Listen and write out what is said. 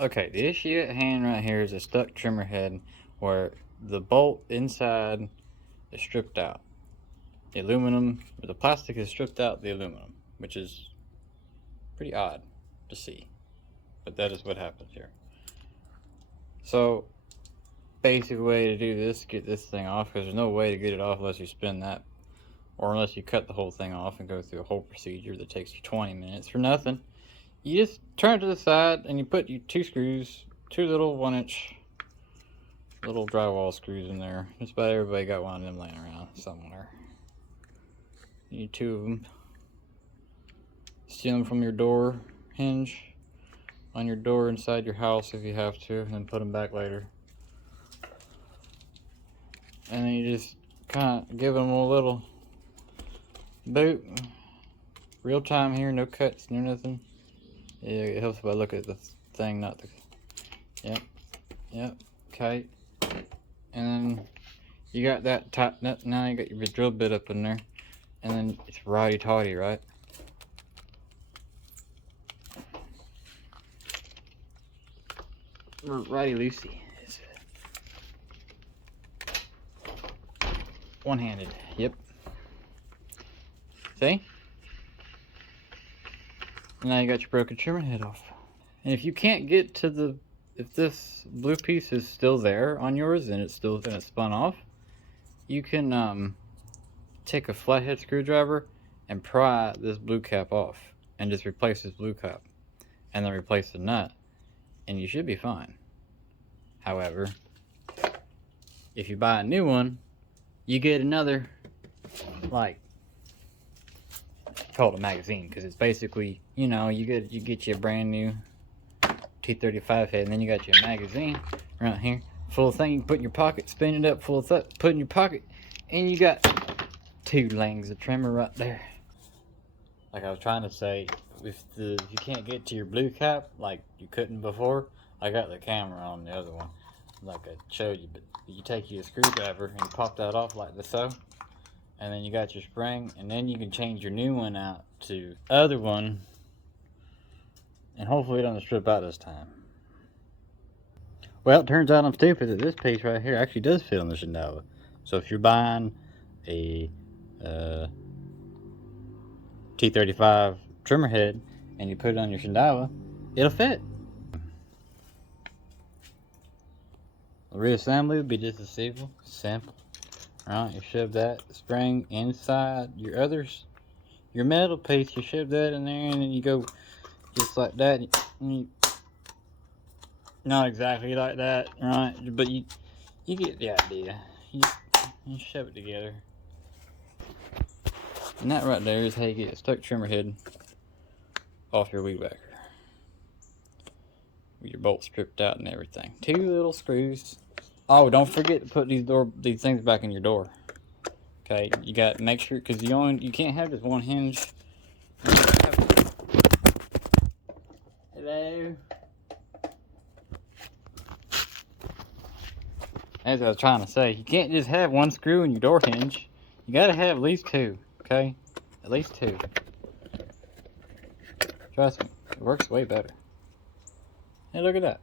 Okay, the issue at hand right here is a stuck trimmer head where the bolt inside is stripped out. The aluminum, or the plastic is stripped out the aluminum, which is pretty odd to see, but that is what happens here. So, basic way to do this, get this thing off, because there's no way to get it off unless you spin that, or unless you cut the whole thing off and go through a whole procedure that takes you 20 minutes for nothing. You just turn it to the side and you put your two screws, two little 1-inch little drywall screws in there. Just about everybody got one of them laying around somewhere. You need two of them. Steal them from your door hinge on your door inside your house if you have to, and then put them back later. And then you just kind of give them a little boot. Real time here, no cuts, no nothing. Yeah, it helps if I look at the thing, not the. Yep, okay. And then you got that tight. Now you got your drill bit up in there, and then it's righty tighty, right? Or righty loosey. One-handed. Yep. See? Now you got your broken trimmer head off. And if you can't get to the, if this blue piece is still there on yours and it's spun off, you can take a flathead screwdriver and pry this blue cap off and just replace this blue cap and then replace the nut and you should be fine. However, if you buy a new one, you get another, like, called a magazine, because it's basically, you know, you get you a brand new T35 head, and then you got your magazine right here, full of thing. You can put in your pocket, spin it up, full of stuff, put in your pocket, and you got 2 lanes of trimmer right there. Like I was trying to say, if you can't get to your blue cap like you couldn't before, I got the camera on the other one, like I showed you. But you take your screwdriver and you pop that off like this, so, and then you got your spring, and then you can change your new one out to other one, and hopefully it doesn't strip out this time. Well, it turns out I'm stupid that this piece right here actually does fit on the Shindaiwa. So if you're buying a T35 trimmer head and you put it on your Shindaiwa, it'll fit. The reassembly would be just as simple. Alright, you shove that spring inside your others, your metal piece, you shove that in there, and then you go just like that. Not exactly like that, right? But you get the idea. You shove it together. And that right there is how you get a stuck trimmer head off your weed whacker. With your bolts stripped out and everything. 2 little screws. Oh, don't forget to put these things back in your door. Okay, you got to make sure, because you can't have just one hinge. Hello. As I was trying to say, you can't just have 1 screw in your door hinge. You got to have at least 2. Okay, at least 2. Trust me, it works way better. Hey, look at that.